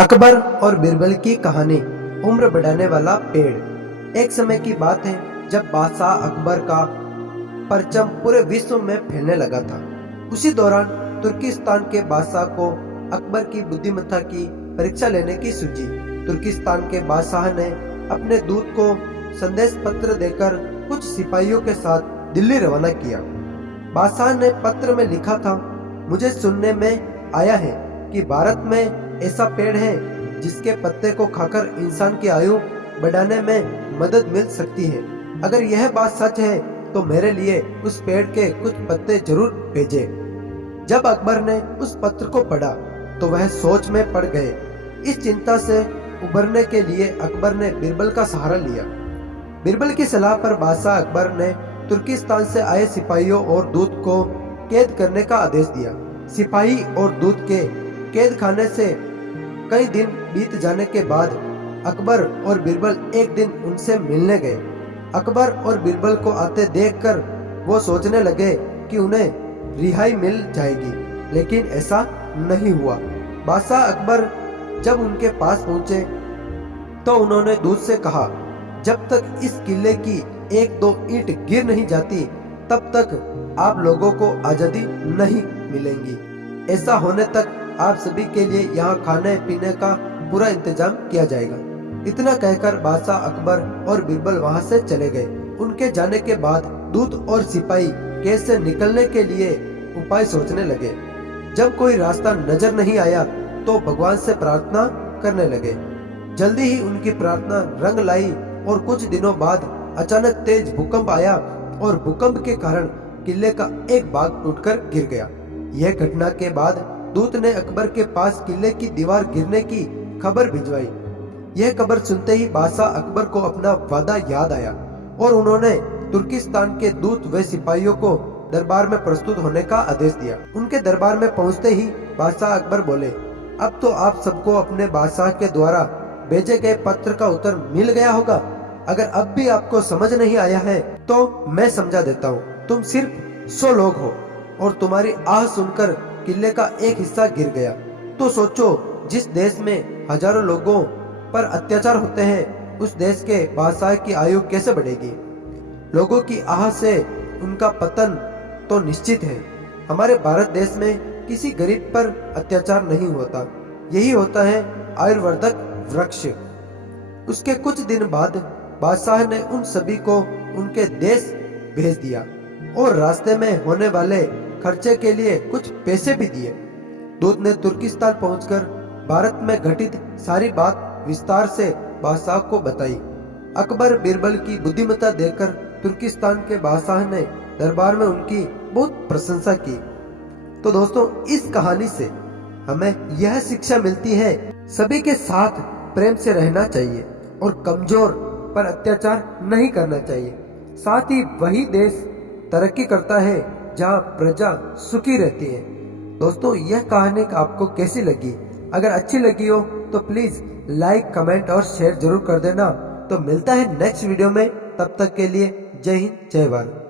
अकबर और बीरबल की कहानी। उम्र बढ़ाने वाला पेड़। एक समय की बात है जब बादशाह अकबर का परचम पूरे विश्व में फैलने लगा था। उसी दौरान तुर्किस्तान के बादशाह को अकबर की बुद्धिमत्ता की परीक्षा लेने की सूझी। तुर्किस्तान के बादशाह ने अपने दूत को संदेश पत्र देकर कुछ सिपाहियों के साथ दिल्ली रवाना किया। बादशाह ने पत्र में लिखा था, मुझे सुनने में आया है कि भारत में ऐसा पेड़ है जिसके पत्ते को खाकर इंसान की आयु बढ़ाने में मदद मिल सकती है। अगर यह बात सच है तो मेरे लिए उस पेड़ के कुछ पत्ते जरूर भेजें। जब अकबर ने उस पत्र को पढ़ा तो वह सोच में पड़ गए। इस चिंता से उबरने के लिए अकबर ने बीरबल का सहारा लिया। बीरबल की सलाह पर बादशाह अकबर ने तुर्किस्तान से आए सिपाहियों और दूत को कैद करने का आदेश दिया। सिपाही और दूत के कैद खाने से कई दिन बीत जाने के बाद अकबर और बीरबल एक दिन उनसे मिलने गए। अकबर और बीरबल को आते देखकर वो सोचने लगे कि उन्हें रिहाई मिल जाएगी, लेकिन ऐसा नहीं हुआ। बादशाह अकबर जब उनके पास पहुंचे तो उन्होंने दूत से कहा, जब तक इस किले की एक दो ईंट गिर नहीं जाती तब तक आप लोगों को आजादी नहीं मिलेंगी। ऐसा होने तक आप सभी के लिए यहाँ खाने पीने का पूरा इंतजाम किया जाएगा। इतना कहकर बादशाह अकबर और बीरबल वहाँ से चले गए। उनके जाने के बाद दूत और सिपाही कैद से निकलने के लिए उपाय सोचने लगे। जब कोई रास्ता नजर नहीं आया तो भगवान से प्रार्थना करने लगे। जल्दी ही उनकी प्रार्थना रंग लाई और कुछ दिनों बाद अचानक तेज भूकंप आया और भूकंप के कारण किले का एक भाग टूटकर गिर गया। यह घटना के बाद दूत ने अकबर के पास किले की दीवार गिरने की खबर भिजवाई। यह खबर सुनते ही बादशाह अकबर को अपना वादा याद आया और उन्होंने तुर्किस्तान के दूत व सिपाहियों को दरबार में प्रस्तुत होने का आदेश दिया। उनके दरबार में पहुंचते ही बादशाह अकबर बोले, अब तो आप सबको अपने बादशाह के द्वारा भेजे गए पत्र का उत्तर मिल गया होगा। अगर अब भी आपको समझ नहीं आया है तो मैं समझा देता हूँ। तुम सिर्फ 100 लोग हो और तुम्हारी आह सुनकर किले का एक हिस्सा गिर गया। तो सोचो, जिस देश में हजारों लोगों पर अत्याचार होते हैं उस देश के बादशाह की आयु कैसे बढ़ेगी। लोगों की आह से उनका पतन तो निश्चित है। हमारे भारत देश में किसी गरीब पर अत्याचार नहीं होता, यही होता है आयुर्वर्धक वृक्ष। उसके कुछ दिन बाद बादशाह ने उन सभी को उनके देश भेज दिया और रास्ते में होने वाले खर्चे के लिए कुछ पैसे भी दिए। दूत ने तुर्किस्तान पहुंचकर भारत में घटित सारी बात विस्तार से बादशाह को बताई। अकबर बीरबल की बुद्धिमत्ता देखकर तुर्किस्तान के बादशाह ने दरबार में उनकी बहुत प्रशंसा की। तो दोस्तों, इस कहानी से हमें यह शिक्षा मिलती है, सभी के साथ प्रेम से रहना चाहिए और कमजोर पर अत्याचार नहीं करना चाहिए। साथ ही वही देश तरक्की करता है जहाँ प्रजा सुखी रहती है। दोस्तों, यह कहानी आपको कैसी लगी? अगर अच्छी लगी हो तो प्लीज लाइक, कमेंट और शेयर जरूर कर देना। तो मिलता है नेक्स्ट वीडियो में, तब तक के लिए जय हिंद, जय भारत।